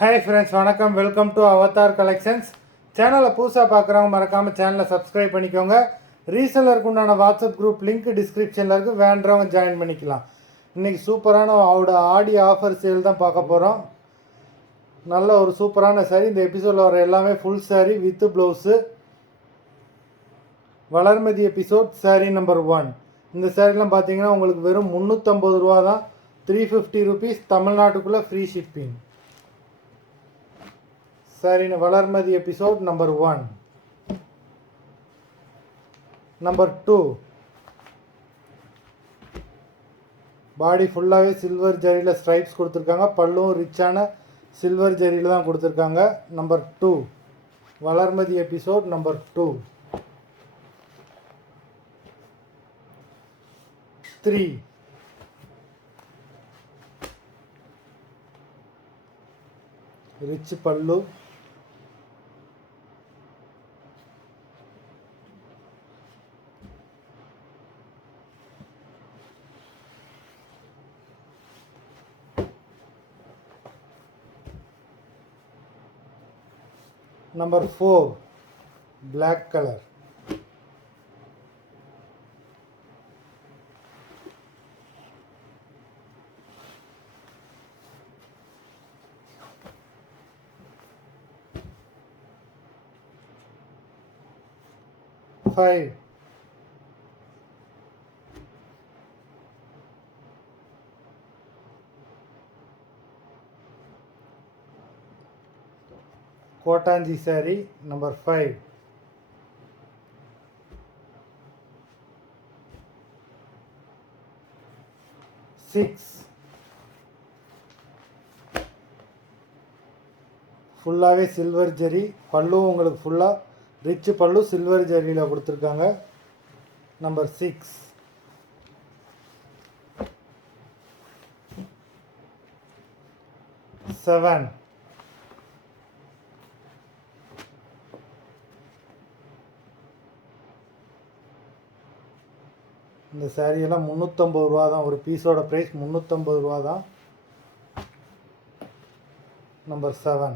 Hi friends, வணக்கம். Welcome to Avatar collections. சேனலை புதுசாக பார்க்குறவங்க மறக்காமல் சேனலை சப்ஸ்கிரைப் பண்ணிக்கோங்க. ரீசெல்லருக்கு உண்டான வாட்ஸ்அப் குரூப் லிங்க் டிஸ்கிரிப்ஷனில் இருக்குது, வேண்டவங்க ஜாயின் பண்ணிக்கலாம். இன்றைக்கி சூப்பரான ஆடி ஆஃபர் சேல் தான் பார்க்க போகிறோம். நல்ல ஒரு சூப்பரான சாரீ. இந்த எபிசோடில் வர எல்லாமே ஃபுல் சாரீ வித் ப்ளவுஸு. வளர்மதி எபிசோட் சாரீ நம்பர் 1. இந்த சாரீலாம் பார்த்தீங்கன்னா உங்களுக்கு வெறும் 350 ரூபா தான். 350 ருபீஸ், தமிழ்நாட்டுக்குள்ளே free shipping. Sorry Valarmathi episode number 1. நம்பர் 2, பாடி ஃபுல்லாகவே சில்வர் ஜரியில் ஸ்ட்ரைப்ஸ் கொடுத்துருக்காங்க. பல்லும் ரிச்சான சில்வர் ஜரியில் தான் கொடுத்துருக்காங்க. நம்பர் 2, வளர்மதி எபிசோட் நம்பர் 2. 3, ரிச் பல்லு, Number 4, black color. Five, Kotanji saree number 5. 6, ஃபுல்லாகவே சில்வர் ஜரி. பல்லும் உங்களுக்கு ஃபுல்லாக ரிச் பல்லு சில்வர் ஜரியில் கொடுத்துருக்காங்க. நம்பர் 6. 7, இந்த சாரியெல்லாம் 350 ரூபா தான். ஒரு பீஸோட ப்ரைஸ் 350 ரூபா தான். நம்பர் 7,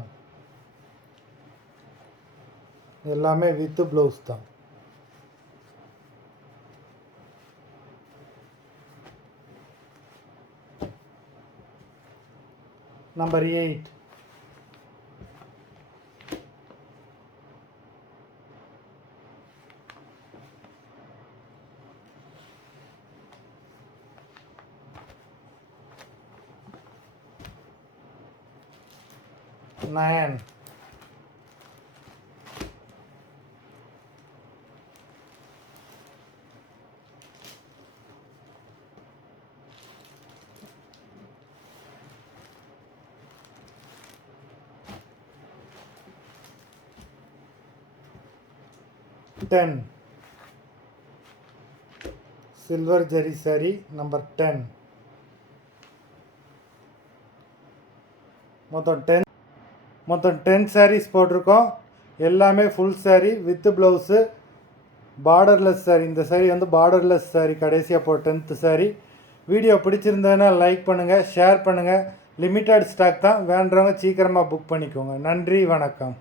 எல்லாமே வித் ப்ளவுஸ் தான். நம்பர் 8, nine, ten, silver jari saree number 10. மொத்தம் 10 sarees போட்டிருக்கோம். எல்லாமே full saree with blouse, borderless saree. இந்த saree வந்து பார்டர்லெஸ் saree, கடைசியாக போ 10th saree. வீடியோ பிடிச்சிருந்ததுன்னா லைக் பண்ணுங்கள், ஷேர் பண்ணுங்கள். லிமிட்டட் ஸ்டாக் தான், வேண்டுறவங்க சீக்கிரமாக புக் பண்ணிக்கோங்க. நன்றி, வணக்கம்.